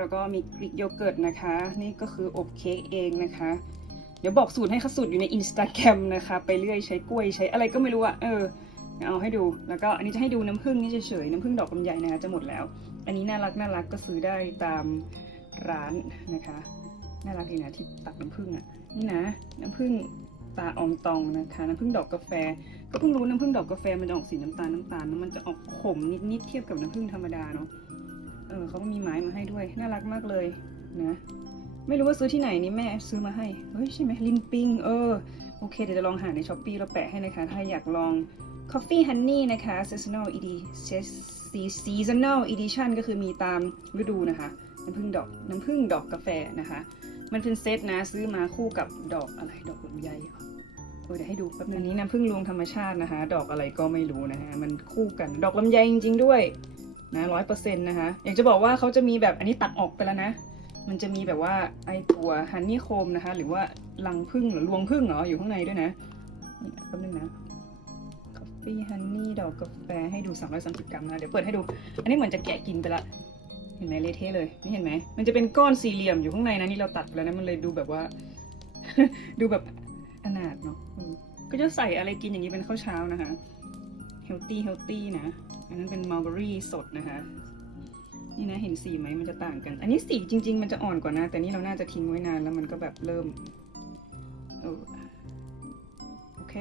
แล้วก็มีกรีกโยเกิร์ตนะคะ นี่ก็คืออบเค้กเองนะคะ เดี๋ยวบอกสูตรให้ค่ะสูตรอยู่ในอินสตาแกรมนะคะ ไปเรื่อยใช้กล้วยใช้อะไรก็ไม่รู้อะเออเอาให้ดู แล้วก็อันนี้จะให้ดูน้ำผึ้งนี่เฉยๆน้ำผึ้งดอกลำไยนะคะจะหมดแล้ว อันนี้น่ารักน่ารักก็ซื้อได้ตามร้านนะคะ น่ารักดีนะที่ตักน้ำผึ้งอะนี่นะ น้ำผึ้งตาอองตองนะคะน้ำผึ้งดอกกาแฟ ก็เพิ่งรู้น้ำผึ้งดอกกาแฟมันจะออกสีน้ำตาลน้ำตาลมันจะออกขมนิดๆเทียบกับน้ำผึ้งธรรมดาเนาะ เออเขาก็มีไม้มาให้ด้วย น่ารักมากเลยนะไม่รู้ว่าซื้อที่ไหนนี่แม่ซื้อมาให้ เฮ้ยใช่ไหมลิมปิงเออโอเค เดี๋ยวจะลองหาในช้อปปีแล้วแปะให้นะคะ ถ้าอยากลอง Coffee Honey นะคะ Seasonal Edition Seasonal Edition ก็คือมีตามฤดูนะคะ น้ำผึ้งดอกน้ำผึ้งดอกกาแฟนะคะ มันเป็นเซตนะซื้อมาคู่กับดอกอะไรดอกลำไยเหรอเออเดี๋ยวให้ดูแป๊บนึงอันนี้น้ำผึ้งรวงธรรมชาตินะคะ ดอกอะไรก็ไม่รู้นะฮะมันคู่กันดอกลำไยจริง ๆ ด้วย นะร้อยเปอร์เซ็นต์นะคะอยากจะบอกว่าเขาจะมีแบบอันนี้ตัดออกไปแล้วนะ มันจะมีแบบว่าไอตัวฮันนี่โคมนะคะ หรือว่ารังผึ้งหรือรวงผึ้งเหรออยู่ข้างในด้วยนะนี่แป๊บนึงนะกาแฟฮันนี่ดอกกาแฟให้ดู 330 กรัมนะเดี๋ยวเปิดให้ดู อันนี้เหมือนจะแกะกินไปละเห็นไหมเละเทะเลย นี่เห็นไหม มันจะเป็นก้อนสี่เหลี่ยมอยู่ข้างในนะ นี่เราตัดไปแล้วนะ มันเลยดูแบบว่า ดูแบบอนาถเนาะก็จะใส่อะไรกินอย่างนี้เป็นข้าวเช้านะคะ เฮลตี้เฮลตี้นะ อันนั้นเป็นมัลเบอรี่สดนะคะ นี่นะเห็นสีไหมมันจะต่างกัน อันนี้สีจริง ๆ มันจะอ่อนกว่านะ แต่นี่เราน่าจะทิ้งไว้นานแล้วมันก็แบบเริ่มโอเค